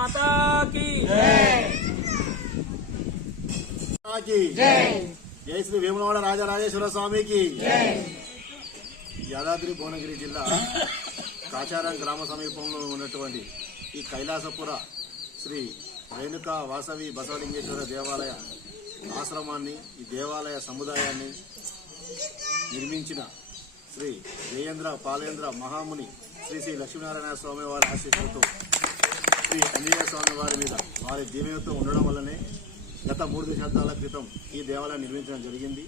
మాతా key జై శ్రీ వేములవాడ రాజరాజేశ్వర స్వామికి. యాదాద్రి భువనగిరి జిల్లా కాచారం గ్రామ సమీపంలో ఉన్నటువంటి ఈ కైలాసపుర శ్రీ రేణుకా వాసవి బసవలింగేశ్వర దేవాలయ ఆశ్రమాన్ని, ఈ దేవాలయ సముదాయాన్ని నిర్మించిన శ్రీ జయేంద్ర పాలేంద్ర మహాముని శ్రీ శ్రీ లక్ష్మీనారాయణ స్వామి వారి ఆశీస్సులతో శ్రీ ఆంజనేయ స్వామి వారి మీద వారి దీవెనతో ఉండడం వల్లనే గత 3 దశాబ్దాల క్రితం ఈ దేవాలయం నిర్మించడం జరిగింది.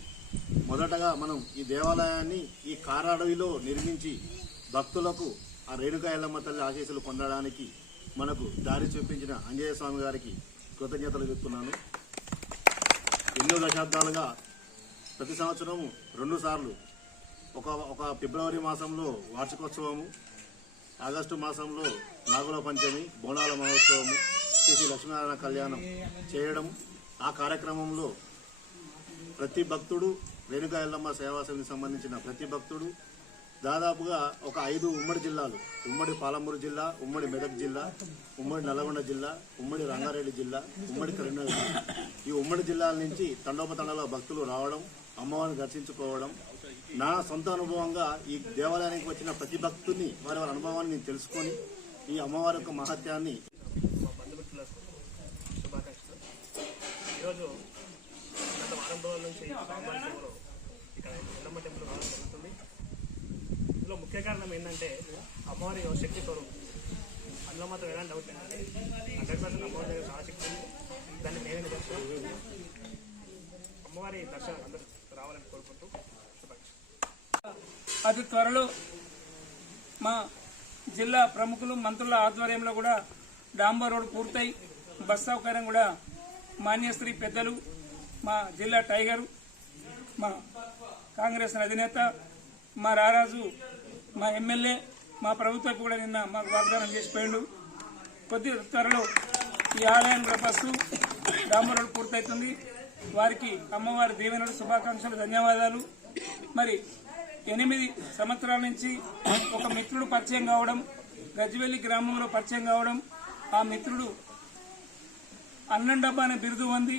మొదటగా మనం ఈ దేవాలయాన్ని ఈ కారాడవిలో నిర్మించి భక్తులకు ఆ రేణుకా ఎల్లమ్మ తల్లి ఆశీస్సులు పొందడానికి మనకు దారి చూపించిన ఆంజనేయ స్వామి గారికి కృతజ్ఞతలు చెప్తున్నాను. ఎన్నో దశాబ్దాలుగా ప్రతి సంవత్సరం 2 సార్లు ఒక ఫిబ్రవరి మాసంలో వార్షికోత్సవము, ఆగస్టు మాసంలో నాగుల పంచమి, బోనాల మహోత్సవము, శ్రీ లక్ష్మీనారాయణ కళ్యాణం చేయడం. ఆ కార్యక్రమంలో ప్రతి భక్తుడు, రేణుకా ఎల్లమ్మ సేవా సమితికి సంబంధించిన ప్రతి భక్తుడు దాదాపుగా ఒక 5 ఉమ్మడి జిల్లాలు, ఉమ్మడి పాలమూరు జిల్లా, ఉమ్మడి మెదక్ జిల్లా, ఉమ్మడి నల్గొండ జిల్లా, ఉమ్మడి రంగారెడ్డి జిల్లా, ఉమ్మడి కరీంనగర్ జిల్లా, ఈ ఉమ్మడి జిల్లాల నుంచి తండోపతండలో భక్తులు రావడం, అమ్మవారిని దర్శించుకోవడం. నా సొంత అనుభవంగా ఈ దేవాలయానికి వచ్చిన ప్రతి భక్తుని వారి అనుభవాన్ని నేను తెలుసుకొని ఈ అమ్మవారి యొక్క మహత్యాన్ని ఈరోజు గత వారం రోజుల నుంచి సాంబార్లో ఇక్కడ ఎల్లమ్మ టెంపుల్ రావడం జరుగుతుంది. ఇందులో ముఖ్య కారణం ఏంటంటే అమ్మవారి శక్తి స్వరూపం. అందులో మాత్రం ఎలాంటి డౌట్ లేదంటే 100% అమ్మవారి దగ్గర చాలా శక్తి ఉంది. దాన్ని నేనే దర్శనం అమ్మవారి దర్శనం అందరూ రావాలని కోరుకుంటూ అతి త్వరలో మా జిల్లా ప్రముఖులు, మంత్రుల ఆధ్వర్యంలో కూడా డాంబర్ రోడ్ పూర్తయి బస్ సౌకర్యం కూడా మాన్యశ్రీ పెద్దలు, మా జిల్లా టైగరు, మా కాంగ్రెస్ అధినేత, మా రారాజు, మా ఎమ్మెల్యే, మా ప్రభుత్వం కూడా నిన్న మాకు వాగ్దానం చేసిపోయిండు. కొద్ది త్వరలో ఈ ఆలయాన్ని కూడా బస్సు డాంబర్ రోడ్ పూర్తవుతుంది. వారికి అమ్మవారి దీవెనలు, శుభాకాంక్షలు, ధన్యవాదాలు. మరి 8 సంవత్సరాల నుంచి ఒక మిత్రుడు పరిచయం కావడం, గజ్వెల్లి గ్రామంలో పరిచయం కావడం, ఆ మిత్రుడు అన్నం డబ్బా అనే బిరుదు పొంది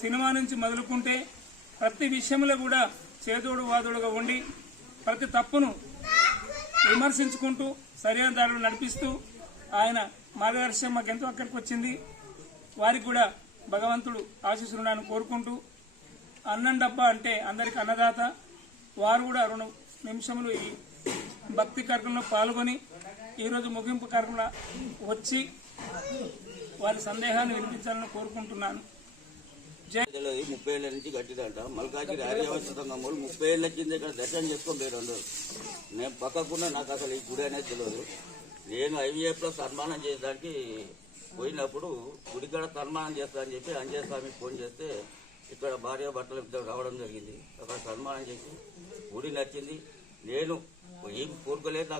సినిమా నుంచి మొదలుకుంటే ప్రతి విషయంలో కూడా చేదోడు వాదోడుగా ఉండి ప్రతి తప్పును విమర్శించుకుంటూ సరైన దారిలో నడిపిస్తూ ఆయన మార్గదర్శనం మాకెంతో అక్కడికి వచ్చింది. వారికి కూడా భగవంతుడు ఆశీస్సులను కోరుకుంటూ, అన్నం డబ్బా అంటే అందరికి అన్నదాత, వారు కూడా 2 నిమిషములు ఈ భక్తి కార్యక్రమంలో పాల్గొని ఈరోజు ముగింపు కార్యక్రమంలో వచ్చి వారి సందేహాన్ని వినిపించాలని కోరుకుంటున్నాను. 30 ఏళ్ల నుంచి కట్టిదంట. మల్కాజిగిరి ఆర్యవైశ్య సంఘం 30 ఏళ్ల కింద ఇక్కడ దర్శనం చేసుకోలేరు అందరూ. నేను పక్కకున్నా, నాకు అసలు ఈ గుడి అనేది తెలియదు. నేను IVF లో సన్మానం చేయడానికి పోయినప్పుడు గుడికాడ సన్మానం చేస్తా అని చెప్పి ఆంజనేయ స్వామికి ఫోన్ చేస్తే ఇక్కడ భార్య భర్తలు ఇద్దరు రావడం జరిగింది. అక్కడ సన్మానం చేసి గుడి నచ్చింది. నేను ఏం కోరుకోలేదు.